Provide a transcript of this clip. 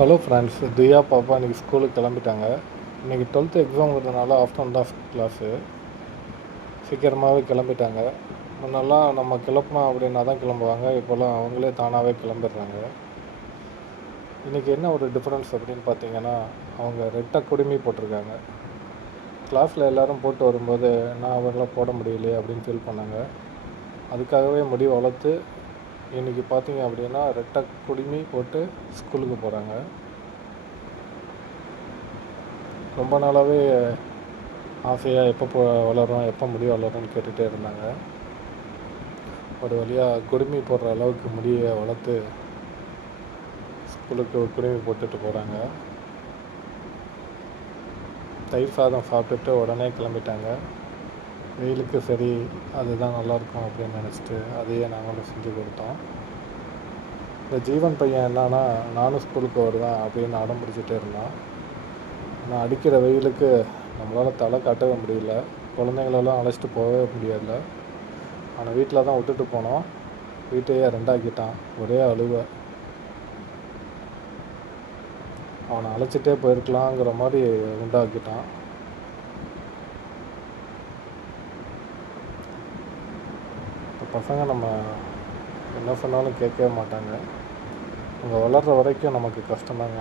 Hello friends, தியா பாப்பா இன்றைக்கி ஸ்கூலுக்கு கிளம்பிட்டாங்க. இன்றைக்கி 12th எக்ஸாம்ங்கிறதுனால ஆஃப்டர்நூன் தான் கிளாஸு. சீக்கிரமாகவே கிளம்பிட்டாங்க. முன்னெல்லாம் நம்ம கிளப்பணும் அப்படின்னா தான் கிளம்புவாங்க. இப்போல்லாம் அவங்களே தானாகவே கிளம்பிடுறாங்க. இன்றைக்கி என்ன ஒரு டிஃப்ரென்ஸ் அப்படின்னு பார்த்தீங்கன்னா, அவங்க ரெட்டை குடுமி போட்டிருக்காங்க. கிளாஸில் எல்லோரும் போட்டு வரும்போது நான் அவரெல்லாம் போட முடியலையே அப்படின்னு ஃபீல் பண்ணாங்க. அதுக்காகவே முடி வளர்த்து இன்றைக்கி பார்த்தீங்க அப்படின்னா ரெட்டை குடுமி போட்டு ஸ்கூலுக்கு போகிறாங்க. ரொம்ப நாளாகவே ஆசையாக எப்போ வளரும், எப்போ முடி வளரும்னு கேட்டுகிட்டே இருந்தாங்க. ஒரு வழியாக குடுமி போடுற அளவுக்கு முடியை வளர்த்து ஸ்கூலுக்கு குடுமி போட்டுட்டு போகிறாங்க. தயிர் சாதம் சாப்பிட்டுட்டு உடனே கிளம்பிட்டாங்க. வெயிலுக்கு சரி அதுதான் நல்லாயிருக்கும் அப்படின்னு நினச்சிட்டு அதையே நாங்களும் செஞ்சு கொடுத்தோம். இந்த ஜீவன் பையன் என்னன்னா, நானும் ஸ்கூலுக்கு வருவேன் அப்படின்னு அடம் பிடிச்சிட்டே இருந்தான். ஆனால் அடிக்கிற வெயிலுக்கு நம்மளால் தலை காட்டவே முடியல. குழந்தைங்களெல்லாம் அழைச்சிட்டு போகவே முடியல. அவனை வீட்டில் தான் விட்டுட்டு போனோம். வீட்டையே ரெண்டாக்கிட்டான். ஒரே அழுவை. அவனை அழைச்சிட்டே போயிருக்கலாங்கிற மாதிரி உண்டாக்கிட்டான். இப்போ பசங்க நம்ம என்ன சொன்னாலும் கேட்கவே மாட்டாங்க. அவங்க வளர்கிற வரைக்கும் நமக்கு கஷ்டம்தாங்க.